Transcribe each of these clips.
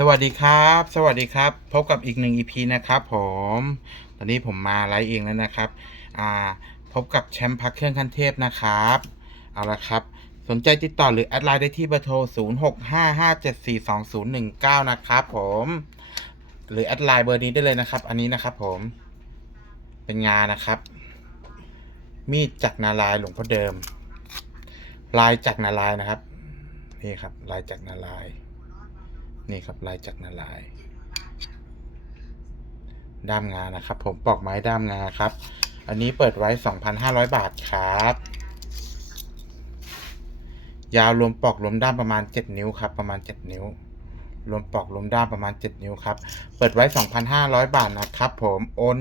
สวัสดีครับ สวัสดีครับ พบกับอีกหนึ่ง EP นะครับผม ตอนนี้ผมมาไลฟ์เองแล้วนะครับ อ่า พบกับแชมป์พักเครื่องขั้นเทพนะครับ เอาละครับ สนใจติดต่อหรือแอดไลน์ได้ที่เบอร์โทร 0655742019 นะครับผม หรือแอดไลน์เบอร์นี้ได้เลยนะครับ อันนี้นะครับผม เป็นงานนะครับ มีดจักรนารายหลวงพ่อเดิม ลายจักรนารายนะครับ นี่ครับ ลายจักรนาราย นี่ครับลายจักรนาลาย ด้ามงานะครับ ผมปอกไม้ด้ามงาครับ อันนี้เปิดไว้ 2,500 บาทครับ ยาวรวมปอกรวมด้ามประมาณ 7 นิ้วครับ ประมาณ 7 นิ้ว รวมปอกรวมด้ามประมาณ 7 นิ้วครับ เปิดไว้ 2,500 บาทนะครับ ผมโอน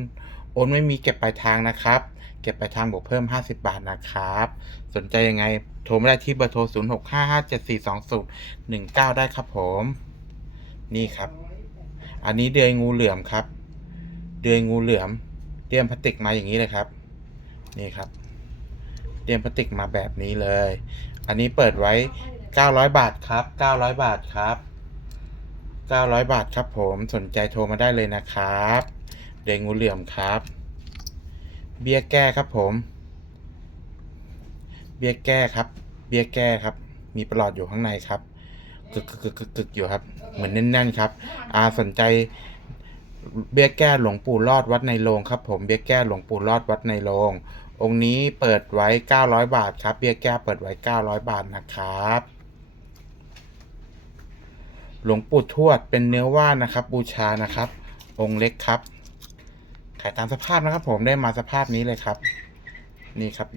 โอนไม่มีเก็บปลายทางนะครับ เก็บปลายทางบวกเพิ่ม 50 บาทนะครับ สนใจยังไง โทรมาได้ที่เบอร์โทร 0655742019 ได้ครับผม นี่ครับ อันนี้เดือยงูเหลือมครับ เดือยงูเหลือม เตรียมพลาสติกมาอย่างนี้เลยครับ นี่ครับ เตรียมพลาสติกมาแบบนี้เลย อันนี้เปิดไว้ 900 บาทครับ 900 บาทครับ 900 บาทครับผมสนใจโทรมาได้เลยนะครับ เดือยงูเหลือมครับ เบี้ยแก้ครับผม เบี้ยแก้ครับ เบี้ยแก้ครับ มีประหลอดอยู่ข้างในครับ กึกกึกกึกกึกอยู่ครับ เหมือนแน่นๆครับ อาสนใจเบี้ยแก้หลวงปู่รอดวัดในโรงครับ ผมเบี้ยแก้หลวงปู่รอดวัดในโรงองค์นี้เปิดไว้ 900 บาทครับ เบี้ยแก้เปิดไว้ 900 บาทนะครับ หลวงปู่ทวดเป็นเนื้อว่านนะครับ บูชานะครับ องค์เล็กครับ ขายตามสภาพนะครับ ผมได้มาสภาพนี้เลยครับ นี่ครับ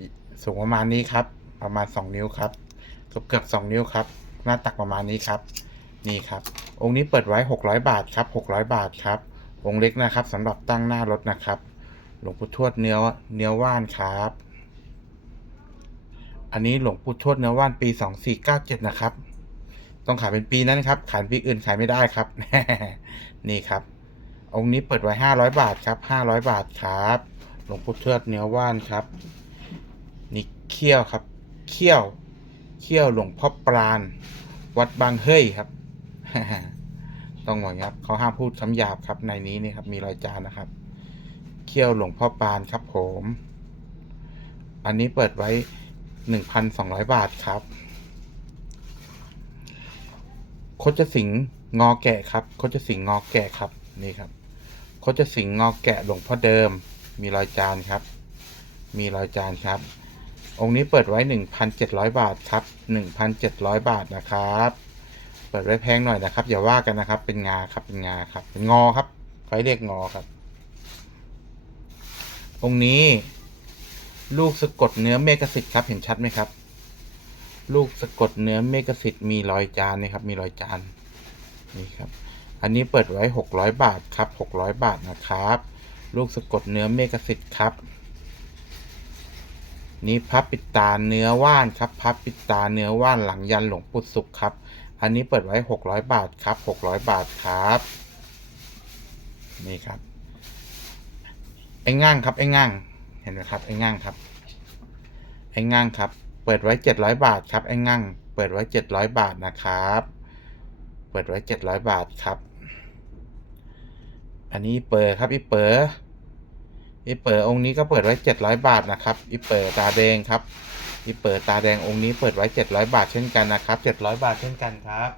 สูงประมาณนี้ครับ ประมาณ 2 นิ้วครับเกือบเกือบ2นิ้วครับ หน้าตักประมาณนี้ครับนี่ครับ องค์นี้เปิดไว้ 600 บาทครับ600 บาทครับ องค์เล็กนะครับสำหรับตั้งหน้ารถนะครับ หลวงปู่ทวดเนื้อเนื้อว่านครับ อันนี้หลวงปู่ทวดเนื้อว่านปี 2497 นะครับ ต้องขายเป็นปีนั้นครับ ขายปีอื่นขายไม่ได้ครับ นี่ครับ องค์นี้เปิดไว้ 500 บาทครับ 500 บาทครับ หลวงปู่ทวดเนื้อว่านครับนี่เขี้ยวครับ เขี้ยว เขี้ยวหลวงพ่อปราณ วัดบางเฮ้ยครับ ต้องบอกอย่างครับเขาห้ามพูดคำหยาบครับในนี้นี่ครับมีรอยจานนะครับ เขี้ยวหลวงพ่อปานครับผม อันนี้เปิดไว้หนึ่งพันสองร้อยบาทครับโคจสิงงอแกะครับโคจสิงงอแกะครับนี่ครับโคจสิงงอแกะหลวงพ่อเดิม มีรอยจานครับ มีรอยจานครับ องค์นี้เปิดไว้หนึ่งพันเจ็ดร้อยบาทครับหนึ่งพันเจ็ดร้อยบาทนะครับ เปิดไว้แพงหน่อยนะครับ อย่าว่ากันนะครับ เป็นงาครับ เป็นงาครับ เป็นงอครับเขาเรียกงอครับ องค์นี้ ลูกสะกดเนื้อเมกสิทธิ์ครับ เห็นชัดไหมครับ ลูกสะกดเนื้อเมกสิทธิ์มีรอยจานนี่ครับ มีรอยจานนี่ครับ อันนี้เปิดไว้หกร้อยบาทครับหกร้อยบาทนะครับ ลูกสะกดเนื้อเมกสิทธิ์ครับ นี่พับปิดตาเนื้อว่านครับพับปิดตาเนื้อว่านหลังยันหลวงปู่สุขครับ อันนี้เปิดไว้หกร้อยบาทครับหกร้อยบาทครับ นี่ครับไอ้ง่างครับไอ้ง่างเห็นไหมครับไอ้ง่างครับไอ้ง่างครับ เปิดไว้เจ็ดร้อยบาทครับไอ้ง่างเปิดไว้เจ็ดร้อยบาทนะครับ เปิดไว้เจ็ดร้อยบาทครับ อันนี้เปิดครับอีเปิด อีเปิดองค์นี้ก็เปิดไว้เจ็ดร้อยบาทนะครับอีเปิดตาแดงครับอีเปิดตาแดงองค์นี้เปิดไว้เจ็ดร้อยบาทเช่นกันนะครับเจ็ดร้อยบาทเช่นกันครับ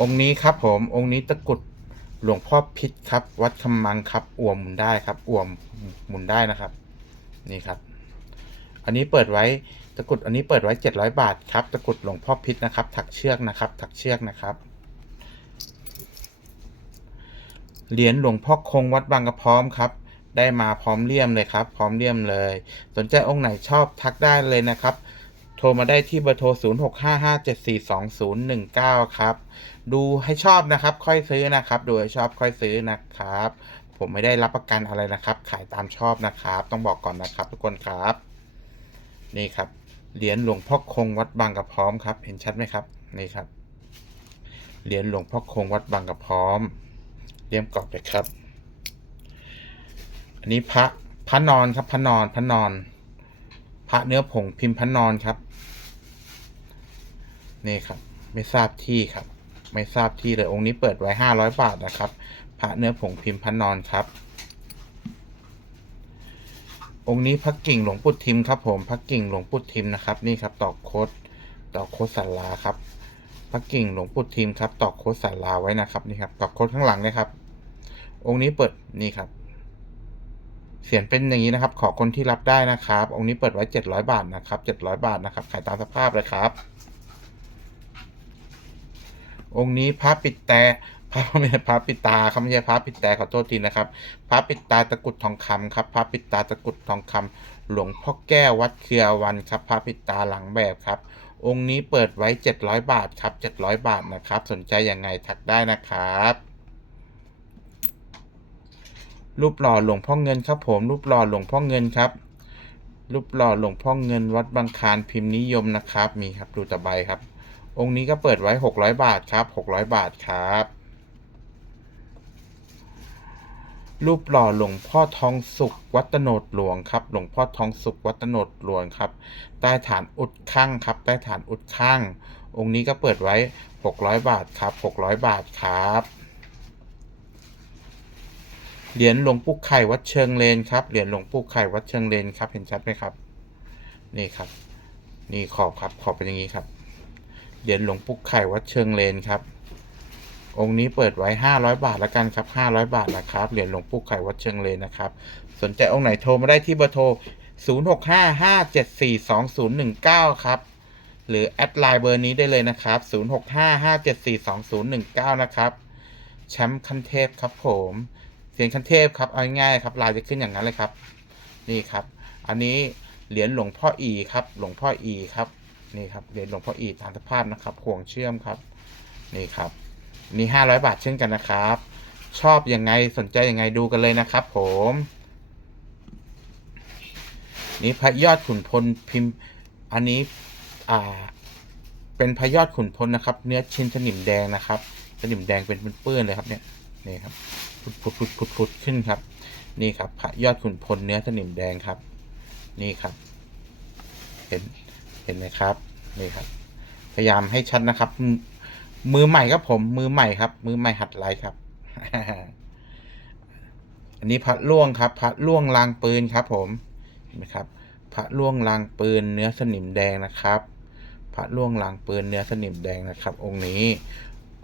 องค์นี้ครับผมองค์นี้ตะกรุดหลวงพ่อพิษครับ วัดคำมังครับอ่วมหมุนได้ครับอ่วมหมุนได้นะครับ นี่ครับ อันนี้เปิดไว้ตะกรุดอันนี้เปิดไว้เจ็ดร้อยบาทครับตะกรุดหลวงพ่อพิษนะครับ ถักเชือกนะครับ ถักเชือกนะครับ เหรียญหลวงพ่อคงวัดบางกระพร้อมครับ ได้มาพร้อมเลี่ยมเลยครับ พร้อมเลี่ยมเลย สนใจองค์ไหนชอบทักได้เลยนะครับ โทรมาได้ที่เบอร์โทร 0655742019 ครับ ดูให้ชอบนะครับ ค่อยซื้อนะครับ ดูให้ชอบค่อยซื้อนะครับ ผมไม่ได้รับประกันอะไรนะครับ ขายตามชอบนะครับ ต้องบอกก่อนนะครับ ทุกคนครับ นี่ครับ เหรียญหลวงพ่อคงวัดบางกระพร้อมครับ เห็นชัดไหมครับ นี่ครับ เหรียญหลวงพ่อคงวัดบางกระพร้อม เลี่ยมกรอบเลยครับ อันนี้พระพระนอนครับพระนอนพระนอน พระเนื้อผงพิมพ์พระนอนครับ นี่ครับ ไม่ทราบที่ครับ ไม่ทราบที่เลยองค์นี้เปิดไว้ห้าร้อยบาทนะครับ พระเนื้อผงพิมพ์พระนอนครับ องค์นี้พระกิ่งหลวงปู่ทิมครับผมพระกิ่งหลวงปู่ทิมนะครับ นี่ครับตอกโคดตอกโคดสันลาครับ พระกิ่งหลวงปู่ทิมครับตอกโคดสันลาไว้นะครับนี่ครับตอกโคดข้างหลังนะครับ องค์นี้เปิดนี่ครับ เสียงเป็นอย่างนี้นะครับ ขอคนที่รับได้นะครับ องค์นี้เปิดไว้เจ็ดร้อยบาทนะครับเจ็ดร้อยบาทนะครับ ขายตามสภาพเลยครับ องค์นี้พระปิดแต่พระไม่ใช่พระปิดตาครับไม่ใช่พระปิดแต่ขอโทษทีนะครับพระปิดตาตะกุดทองคำครับพระปิดตาตะกุดทองคำหลวงพ่อแก้ววัดเครือวันครับพระปิดตาหลังแบบครับ องค์นี้เปิดไว้เจ็ดร้อยบาทครับเจ็ดร้อยบาทนะครับ สนใจยังไงทักได้นะครับ รูปหล่อหลวงพ่อเงินครับผม รูปหล่อหลวงพ่อเงินครับ รูปหล่อหลวงพ่อเงินวัดบางคานพิมพ์นิยมนะครับ มีครับดูตะใบครับ องค์นี้ก็เปิดไว้หกร้อยบาทครับหกร้อยบาทครับ รูปหล่อหลวงพ่อทองสุขวัตโนดหลวงครับ หลวงพ่อทองสุขวัตโนดหลวงครับ ใต้ฐานอุดข้างครับ ใต้ฐานอุดข้าง องค์นี้ก็เปิดไว้หกร้อยบาทครับหกร้อยบาทครับเหรียญหลวงปู่ไข่วัดเชิงเลนครับ เหรียญหลวงปู่ไข่วัดเชิงเลนครับ เห็นชัดไหมครับ นี่ครับ นี่ขอบครับ ขอบเป็นอย่างนี้ครับ เหรียญหลวงปู่ไข่วัดเชิงเลนครับ องค์นี้เปิดไว้ห้าร้อยบาทแล้วกันครับห้าร้อยบาทนะครับเหรียญหลวงปู่ไข่วัดเชิงเลนนะครับ สนใจองค์ไหนโทรมาได้ที่เบอร์โทรศูนย์หกห้าห้าเจ็ดสี่สองศูนย์หนึ่งเก้าครับ หรือแอดไลน์เบอร์นี้ได้เลยนะครับศูนย์หกห้าห้าเจ็ดสี่สองศูนย์หนึ่งเก้านะครับ แชมป์คันเทพครับผม เสียงคันเทพครับ เอาง่ายๆครับลายจะขึ้นอย่างนั้นเลยครับ นี่ครับ อันนี้เหรียญหลวงพ่ออีครับ หลวงพ่ออีครับ นี่ครับ เหรียญหลวงพ่ออีตามสภาพนะครับ ห่วงเชื่อมครับ นี่ครับ นี่ห้าร้อยบาทเช่นกันนะครับ ชอบยังไงสนใจยังไงดูกันเลยนะครับ ผม นี่พระยอดขุนพลพิมพ์ อันนี้อ่า เป็นพระยอดขุนพลนะครับ เนื้อชิ้นสนิมแดงนะครับ สนิมแดงเป็นเปื้อนๆเลยครับเนี่ยนี่ครับพุดพุดพุดพุดพุดขึ้นครับ นี่ครับ พระยอดขุนพลเนื้อสนิมแดงครับ นี่ครับ เห็นเห็นไหมครับ นี่ครับ พยายามให้ชัดนะครับ มือใหม่ครับผม มือใหม่ครับ มือใหม่หัดไลค์ครับ อันนี้พระล่วงครับ พระล่วงลางปืนครับ ผมเห็นไหมครับ พระล่วงลางปืนเนื้อสนิมแดงนะครับ พระล่วงลางปืนเนื้อสนิมแดงนะครับ องค์นี้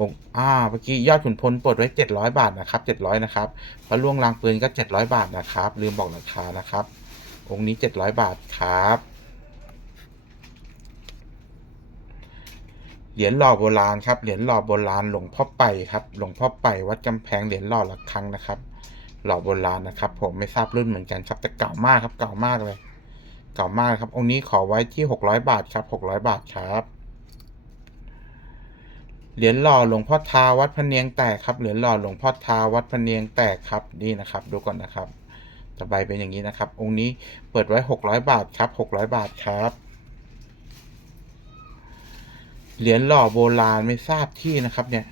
องค์อ่าเมื่อกี้ยอดขุนพลปลดไว้เจ็ดร้อยบาทนะครับเจ็ดร้อยนะครับพระล่วงลางปืนก็เจ็ดร้อยบาทนะครับ ลืมบอกราคานะครับ องค์นี้เจ็ดร้อยบาทครับ เหรียญหล่อโบราณครับ เหรียญหล่อโบราณหลวงพ่อไปครับ หลวงพ่อไปวัดกำแพงเหรียญหล่อละครั้งนะครับ หล่อโบราณนะครับ ผมไม่ทราบรุ่นเหมือนกันครับแต่เก่ามากครับ เก่ามากเลย เก่ามากครับ องค์นี้ขอไว้ที่หกร้อยบาทครับหกร้อยบาทครับเหรียญหล่อหลวงพ่อทาวัดพะเนียงแตกครับเหรียญหล่อหลวงพ่อทาวัดพะเนียงแตกครับนี่นะครับ ดูก่อนนะครับตะไบเป็นอย่างนี้นะครับ องค์นี้เปิดไว้หกร้อยบาทครับหกร้อยบาทครับ เหรียญหล่อโบราณไม่ทราบที่นะครับ เนี่ย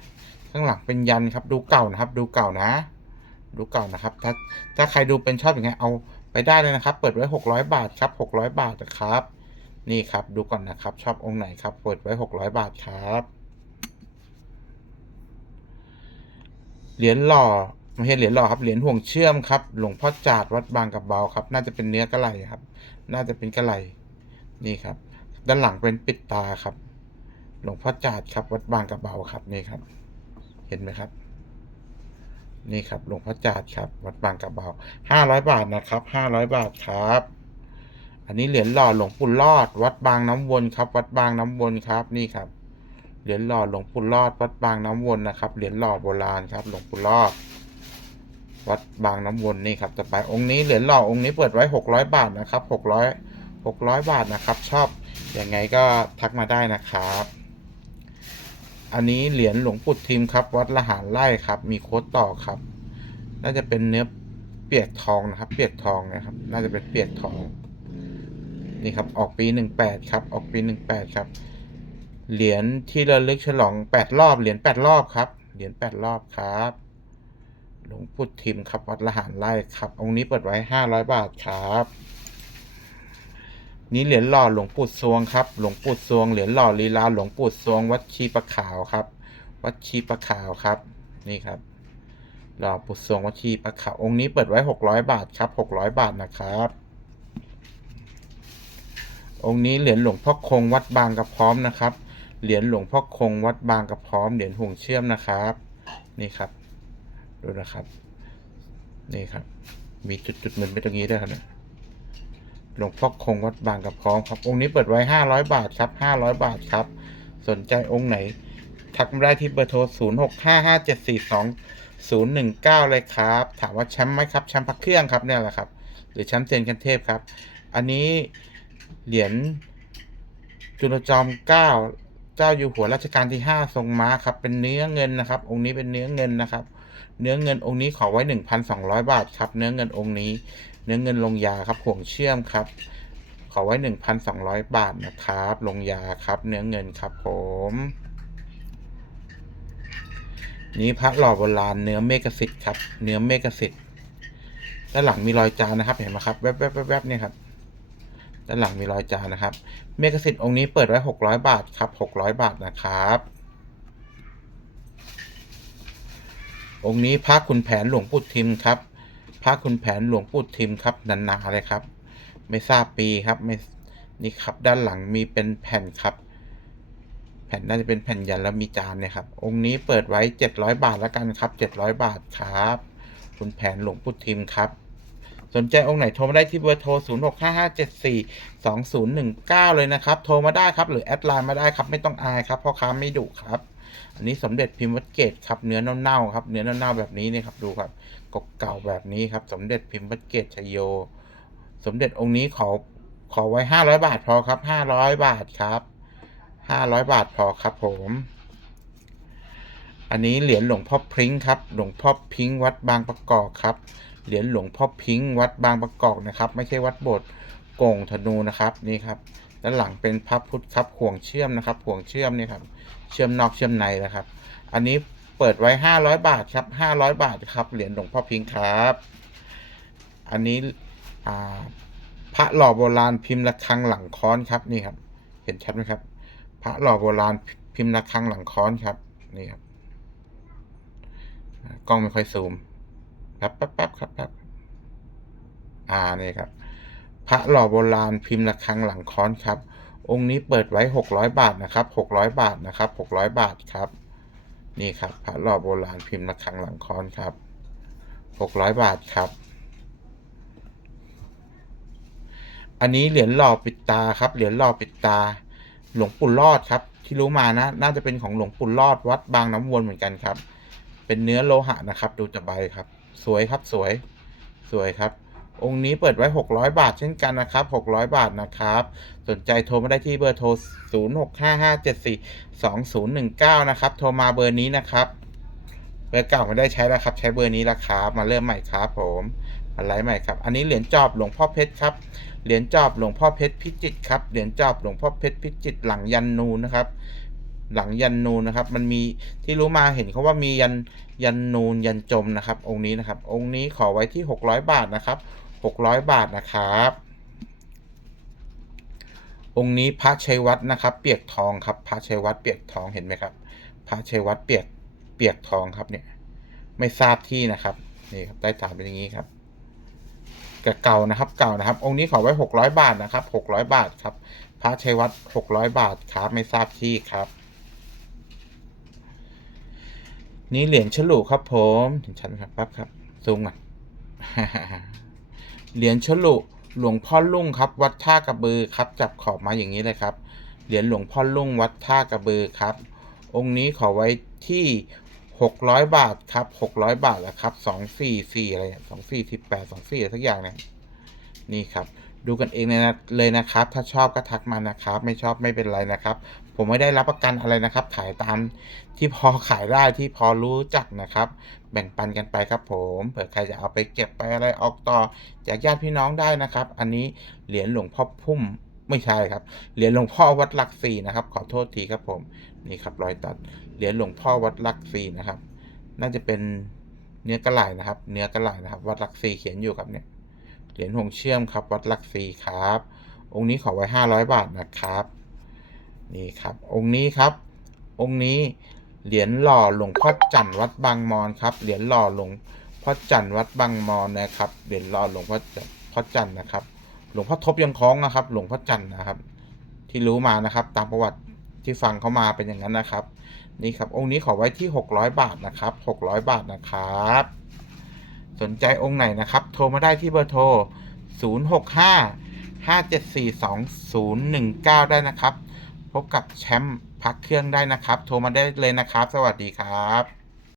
ข้างหลังเป็นยันครับ ดูเก่านะครับ ดูเก่านะ ดูเก่านะครับ ถ้าถ้าใครดูเป็นชอบอย่างไงเอาไปได้เลยนะครับ เปิดไว้หกร้อยบาทครับหกร้อยบาทนะครับ นี่ครับดูก่อนนะครับ ชอบองค์ไหนครับ เปิดไว้หกร้อยบาทครับเหรียญหล่อไม่ใช่เหรียญหล่อครับเหรียญห่วงเชื่อมครับ หลวงพ่อจาดวัดบางกระเบาครับ น่าจะเป็นเนื้อกระไหลครับ น่าจะเป็นกระไหลนี่ครับ ด้านหลังเป็นปิดตาครับ หลวงพ่อจาดครับ วัดบางกระเบาครับนี่ครับ เห็นไหมครับ นี่ครับหลวงพ่อจาดครับ วัดบางกระเบาห้าร้อยบาทนะครับห้าร้อยบาทครับ อันนี้เหรียญหล่อหลวงปู่รอด วัดบางน้ำวนครับ วัดบางน้ำวนครับนี่ครับ เหรียญหล่อหลวงปู่รอด วัดบางน้ำวนนะครับเหรียญหล่อโบราณครับ หลวงปู่รอด วัดบางน้ำวนนี่ครับต่อไปองค์นี้เหรียญหล่อองค์นี้เปิดไว้หกร้อยบาทนะครับหกร้อยหกร้อยบาทนะครับ ชอบยังไงก็ทักมาได้นะครับ อันนี้เหรียญหลวงปู่ทิมครับ วัดละหารไร่ครับ มีโค้ดต่อครับ น่าจะเป็นเนื้อเปียกทองนะครับ เปียกทองนะครับ น่าจะเป็นเปียกทอง นี่ครับ ออกปีหนึ่งแปดครับ ออกปีหนึ่งแปดครับ เหรียญที่ระลึกฉลองแปดรอบ เหรียญแปดรอบครับ เหรียญแปดรอบครับ หลวงปู่ทิมครับ วัดละหารไร่ครับ องค์นี้เปิดไว้ห้าร้อยบาทครับ นี่เหรียญหล่อหลวงปู่ซวงครับ หลวงปู่ซวง เหรียญหล่อลีลาหลวงปู่ซวง วัดชีประขาวครับ วัดชีประขาวครับ นี่ครับ หล่อปู่ซวงวัดชีประขาว องค์นี้เปิดไว้หกร้อยบาทครับหกร้อยบาทนะครับ องค์นี้เหรียญหลวงพ่อคงวัดบางกระพร้อมนะครับ เหรียญหลวงพ่อคงวัดบางกระพร้อม เหรียญห่วงเชื่อมนะครับ นี่ครับ ดูนะครับ นี่ครับ มีจุดๆเหมือนไปตรงนี้ด้วยครับเนี่ย หลวงพ่อคงวัดบางกระพร้อมครับ องค์นี้เปิดไว้ห้าร้อยบาทครับห้าร้อยบาทครับ สนใจองค์ไหน ทักมาได้ที่เบอร์โทรศูนย์หกห้าห้าเจ็ดสี่สองศูนย์หนึ่งเก้าเลยครับ ถามว่าแชมป์ไหมครับแชมป์พักเครื่องครับเนี่ยแหละครับ หรือแชมป์เซนกันเทพครับ อันนี้เหรียญจุลจอมเกล้าเจ้าอยู่หัวรัชกาลที่ห้าทรงม้าครับ เป็นเนื้อเงินนะครับ องค์นี้เป็นเนื้อเงินนะครับ เนื้อเงินองค์นี้ขอไว้หนึ่งพันสองร้อยบาทครับ เนื้อเงินองค์นี้ นื้อเงินลงยาครับห่วงเชื่อมครับ ขอไว้หนึ่งพันสองร้อยบาทนะครับ ลงยาครับ เนื้อเงินครับผมนี้พระหล่อโบราณเนื้อเมกสิทธิ์ครับ เนื้อเมกสิทธิ์ด้านหลังมีรอยจานนะครับ เห็นไหมครับแวบแวบแวบแวบเนี่ยครับด้านหลังมีรอยจานนะครับ เมกสิทธิ์องค์นี้เปิดไว้หกร้อยบาทครับหกร้อยบาทนะครับ องค์นี้พระคุณแผนหลวงปู่ทิมครับ พระคุณแผนหลวงปู่ทิมครับนันนาเลยครับ ไม่ทราบปีครับไม่นี่ครับด้านหลังมีเป็นแผ่นครับ แผ่นน่าจะเป็นแผ่นยันแล้วมีจานเนี่ยครับ องค์นี้เปิดไว้เจ็ดร้อยบาทแล้วกันครับเจ็ดร้อยบาทครับคุณแผนหลวงปู่ทิมครับ สนใจองค์ไหนโทรมาได้ที่เบอร์โทร 0 6 5 5 7 4 2 0 1 9 เลยนะครับ โทรมาได้ครับ หรือแอดไลน์มาได้ครับ ไม่ต้องอายครับพ่อค้าไม่ดุครับ อันนี้สมเด็จพิมพ์วัดเกตครับเนื้อเน่าๆครับเนื้อเน่าๆแบบนี้นี่ครับดูครับเก่าแบบนี้ครับ สมเด็จพิมพ์วัดเกตชยโย สมเด็จองค์นี้ขอขอไว้ห้าร้อยบาทพอครับห้าร้อยบาทครับห้าร้อยบาทพอครับผม อันนี้เหรียญหลวงพ่อพริ้งครับ หลวงพ่อพิงวัดบางประกอบครับ เหรียญหลวงพ่อพิงวัดบางประกอบนะครับ ไม่ใช่วัดโบสถ์โกงธนูนะครับนี่ครับด้านหลังเป็นพระพุทธครับห่วงเชื่อมนะครับห่วงเชื่อมนี่ครับ เชื่อมนอกเชื่อมในนะครับ อันนี้เปิดไว้ห้าร้อยบาทครับห้าร้อยบาทครับ เหรียญหลวงพ่อพิงครับ อันนี้พระหล่อโบราณพิมพ์ระฆังหลังค้อนครับนี่ครับ เห็นชัดไหมครับ พระหล่อโบราณพิมพ์ระฆังหลังค้อนครับนี่ครับกล้องไม่ค่อยซูมแป๊บแป๊บแป๊บครับแป๊บอ่านี่ครับ พระหล่อโบราณพิมพ์ระฆังหลังค้อนครับ องค์นี้เปิดไว้หกร้อยบาทนะครับหกร้อยบาทนะครับหกร้อยบาทครับ นี่ครับพระหล่อโบราณพิมพ์ระฆังหลังคอนครับหกร้อยบาทครับ อันนี้เหรียญหล่อปิดตาครับ เหรียญหล่อปิดตา หลวงปู่รอดครับ ที่รู้มานะ น่าจะเป็นของหลวงปู่รอดวัดบางน้ำวนเหมือนกันครับ เป็นเนื้อโลหะนะครับ ดูจากใบครับ สวยครับ สวย สวยครับ องค์นี้เปิดไว้ 600 บาทเช่นกันนะครับ 600 บาทนะครับ สนใจโทรมาได้ที่เบอร์โทร 0655742019 นะครับ โทรมาเบอร์นี้นะครับ เบอร์เก่าไม่ได้ใช้แล้วครับ ใช้เบอร์นี้แล้วครับ มาเริ่มใหม่ครับผมมาไลฟ์ใหม่ครับ อันนี้เหรียญจอบหลวงพ่อเพชรครับ เหรียญจอบหลวงพ่อเพชรพิจิตรครับ เหรียญจอบหลวงพ่อเพชรพิจิตรหลังยันนูนะครับ หลังยันนูนนะครับ มันมีที่รู้มาเห็นเขาว่ามียันยันนูนยันจมนะครับ องค์นี้นะครับ องค์นี้ขอไว้ที่ 600 บาทนะครับ 600 บาทนะครับ องค์นี้พระชัยวัฒน์นะครับ เปียกทองครับพระชัยวัฒน์เปียกทองเห็นไหมครับพระชัยวัฒน์เปียกเปียกทองครับเนี่ยไม่ทราบที่นะครับนี่ครับใต้ฐานเป็นอย่างนี้ครับกับเก่านะครับเก่านะครับ องค์นี้ขอไว้600 บาทนะครับ600 บาทครับ พระชัยวัฒน์600 บาทครับไม่ทราบที่ครับ นี่เหรียญฉลุครับผมเห็นชัดไหมครับปั๊บครับซูมก่อน เหรียญฉลุหลวงพ่อลุ่งครับวัดท่ากระบือครับ จับขอบมาอย่างนี้เลยครับ เหรียญหลวงพ่อลุ่งวัดท่ากระบือครับ องค์นี้ขอไว้ที่หกร้อยบาทครับหกร้อยบาทแล้วครับสองสี่สี่อะไรสองสี่สิบแปดสองสี่สักอย่างเนี่ยนี่ครับ ดูกันเองเลยนะเลยนะครับ ถ้าชอบก็ทักมานะครับ ไม่ชอบไม่เป็นไรนะครับ ผมไม่ได้รับประกันอะไรนะครับ ขายตามที่พอขายได้ที่พอรู้จักนะครับ แบ่งปันกันไปครับผมเผื่อใครจะเอาไปเก็บไปอะไรออกต่อจากญาติพี่น้องได้นะครับ อันนี้เหรียญหลวงพ่อพุ่มไม่ใช่ครับ เหรียญหลวงพ่อวัดหลักสี่นะครับ ขอโทษทีครับผม นี่ครับรอยตัด เหรียญหลวงพ่อวัดหลักสี่นะครับ น่าจะเป็นเนื้อกระไหลนะครับ เนื้อกระไหลนะครับ วัดหลักสี่เขียนอยู่ครับเนี่ย เหรียญหงเชื่อมครับ วัดหลักสี่ครับ องค์นี้ขอไว้ห้าร้อยบาทนะครับ นี่ครับ องค์นี้ครับ องค์นี้เหรียญหล่อหลวงพ่อจันทร์วัดบางมอนครับ เหรียญหล่อหลวงพ่อจันทร์วัดบางมอนนะครับ เหรียญหล่อหลวงพ่อจันทร์พ่อจันทร์นะครับ หลวงพ่อทบยังคล้องนะครับ หลวงพ่อจันทร์นะครับ ที่รู้มานะครับ ตามประวัติที่ฟังเขามาเป็นอย่างนั้นนะครับ นี่ครับ องค์นี้ขอไว้ที่ 600 บาทนะครับ 600 บาทนะครับ สนใจองค์ไหนนะครับ โทรมาได้ที่เบอร์โทร 065 574 2019 ได้นะครับ พบกับแชมป์พักเครื่องได้นะครับ โทรมาได้เลยนะครับ สวัสดีครับ